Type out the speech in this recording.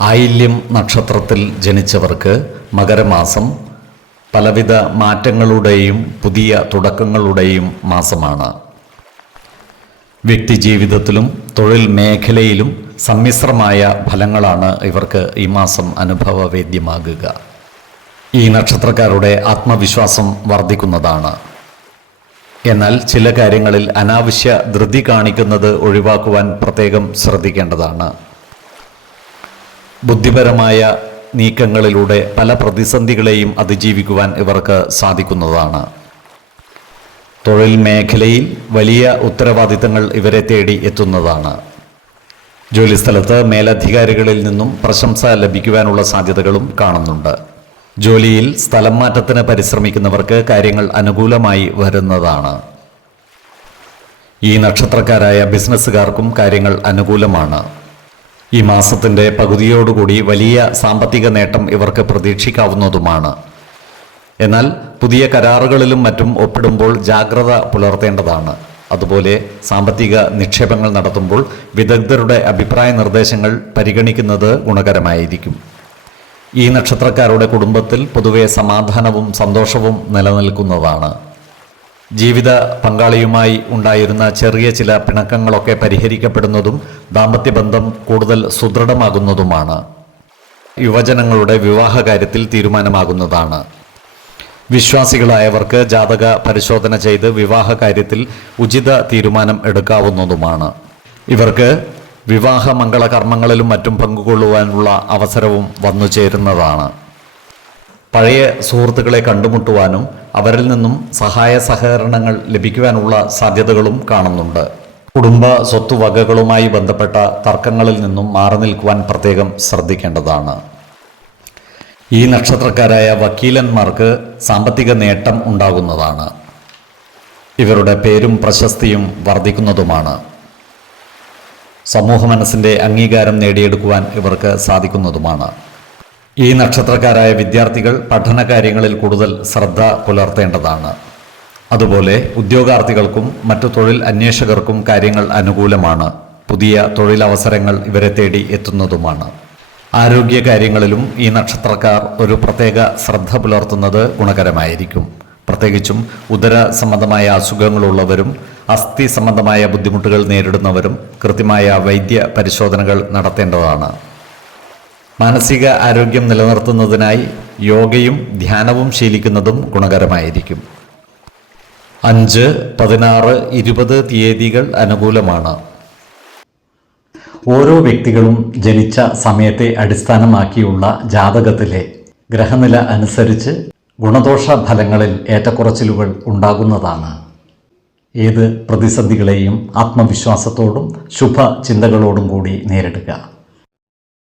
ആയില്യം നക്ഷത്രത്തിൽ ജനിച്ചവർക്ക് മകരമാസം പലവിധ മാറ്റങ്ങളുടെയും പുതിയ തുടക്കങ്ങളുടെയും മാസമാണ്. വ്യക്തിജീവിതത്തിലും തൊഴിൽ മേഖലയിലും സമ്മിശ്രമായ ഫലങ്ങളാണ് ഇവർക്ക് ഈ മാസം അനുഭവവേദ്യമാകുക. ഈ നക്ഷത്രക്കാരുടെ ആത്മവിശ്വാസം വർദ്ധിക്കുന്നതാണ്. എന്നാൽ ചില കാര്യങ്ങളിൽ അനാവശ്യ ധൃതി കാണിക്കുന്നത് ഒഴിവാക്കുവാൻ പ്രത്യേകം ശ്രദ്ധിക്കേണ്ടതാണ്. ബുദ്ധിപരമായ നീക്കങ്ങളിലൂടെ പല പ്രതിസന്ധികളെയും അതിജീവിക്കുവാൻ ഇവർക്ക് സാധിക്കുന്നതാണ്. തൊഴിൽ മേഖലയിൽ വലിയ ഉത്തരവാദിത്തങ്ങൾ ഇവരെ തേടി എത്തുന്നതാണ്. ജോലിസ്ഥലത്ത് മേലധികാരികളിൽ നിന്നും പ്രശംസ ലഭിക്കുവാനുള്ള സാധ്യതകളും കാണുന്നുണ്ട്. ജോലിയിൽ സ്ഥലം മാറ്റത്തിന് പരിശ്രമിക്കുന്നവർക്ക് കാര്യങ്ങൾ അനുകൂലമായി വരുന്നതാണ്. ഈ നക്ഷത്രക്കാരായ ബിസിനസ്സുകാർക്കും കാര്യങ്ങൾ അനുകൂലമാണ്. ഈ മാസത്തിന്റെ പകുതിയോടുകൂടി വലിയ സാമ്പത്തിക നേട്ടം ഇവർക്ക് പ്രതീക്ഷിക്കാവുന്നതുമാണ്. എന്നാൽ പുതിയ കരാറുകളിലും മറ്റും ഒപ്പിടുമ്പോൾ ജാഗ്രത പുലർത്തേണ്ടതാണ്. അതുപോലെ സാമ്പത്തിക നിക്ഷേപങ്ങൾ നടത്തുമ്പോൾ വിദഗ്ധരുടെ അഭിപ്രായ നിർദ്ദേശങ്ങൾ പരിഗണിക്കുന്നത് ഗുണകരമായിരിക്കും. ഈ നക്ഷത്രക്കാരുടെ കുടുംബത്തിൽ പൊതുവെ സമാധാനവും സന്തോഷവും നിലനിൽക്കുന്നതാണ്. ജീവിത പങ്കാളിയുമായി ഉണ്ടായിരുന്ന ചെറിയ ചില പിണക്കങ്ങളൊക്കെ പരിഹരിക്കപ്പെടുന്നതും ദാമ്പത്യബന്ധം കൂടുതൽ സുദൃഢമാകുന്നതുമാണ്. യുവജനങ്ങളുടെ വിവാഹ കാര്യത്തിൽ തീരുമാനമാകുന്നതാണ്. വിശ്വാസികളായവർക്ക് ജാതക പരിശോധന ചെയ്ത് വിവാഹ കാര്യത്തിൽ ഉചിത തീരുമാനം എടുക്കാവുന്നതുമാണ്. ഇവർക്ക് വിവാഹ മംഗള കർമ്മങ്ങളിലും മറ്റും പങ്കുകൊള്ളുവാനുള്ള അവസരവും വന്നു ചേരുന്നതാണ് പഴയ സുഹൃത്തുക്കളെ കണ്ടുമുട്ടുവാനും അവരിൽ നിന്നും സഹായ സഹകരണങ്ങൾ ലഭിക്കുവാനുള്ള സാധ്യതകളും കാണുന്നുണ്ട്. കുടുംബ സ്വത്തുവകകളുമായി ബന്ധപ്പെട്ട തർക്കങ്ങളിൽ നിന്നും മാറി നിൽക്കുവാൻ പ്രത്യേകം ശ്രദ്ധിക്കേണ്ടതാണ്. ഈ നക്ഷത്രക്കാരായ വക്കീലന്മാർക്ക് സാമ്പത്തിക നേട്ടം ഉണ്ടാകുന്നതാണ്. ഇവരുടെ പേരും പ്രശസ്തിയും വർദ്ധിക്കുന്നതുമാണ്. സമൂഹ മനസ്സിന്റെ അംഗീകാരം നേടിയെടുക്കുവാൻ ഇവർക്ക് സാധിക്കുന്നതുമാണ്. ഈ നക്ഷത്രക്കാരായ വിദ്യാർത്ഥികൾ പഠന കാര്യങ്ങളിൽ കൂടുതൽ ശ്രദ്ധ പുലർത്തേണ്ടതാണ്. അതുപോലെ ഉദ്യോഗാർത്ഥികൾക്കും മറ്റു തൊഴിൽ അന്വേഷകർക്കും കാര്യങ്ങൾ അനുകൂലമാണ്. പുതിയ തൊഴിലവസരങ്ങൾ ഇവരെ തേടി എത്തുന്നതുമാണ്. ആരോഗ്യ കാര്യങ്ങളിലും ഈ നക്ഷത്രക്കാർ ഒരു പ്രത്യേക ശ്രദ്ധ പുലർത്തുന്നത് ഗുണകരമായിരിക്കും. പ്രത്യേകിച്ചും ഉദര സംബന്ധമായ അസുഖങ്ങളുള്ളവരും അസ്ഥി സംബന്ധമായ ബുദ്ധിമുട്ടുകൾ നേരിടുന്നവരും കൃത്യമായ വൈദ്യ പരിശോധനകൾ നടത്തേണ്ടതാണ്. മാനസിക ആരോഗ്യം നിലനിർത്തുന്നതിനായി യോഗയും ധ്യാനവും ശീലിക്കുന്നതും ഗുണകരമായിരിക്കും. അഞ്ച് പതിനാറ് ഇരുപത് തീയതികൾ അനുകൂലമാണ്. ഓരോ വ്യക്തികളും ജനിച്ച സമയത്തെ അടിസ്ഥാനമാക്കിയുള്ള ജാതകത്തിലെ ഗ്രഹനില അനുസരിച്ച് ഗുണദോഷ ഫലങ്ങളിൽ ഏറ്റക്കുറച്ചിലുകൾ ഉണ്ടാകുന്നതാണ്. ഏത് പ്രതിസന്ധികളെയും ആത്മവിശ്വാസത്തോടും ശുഭ ചിന്തകളോടും കൂടി നേരിടുക.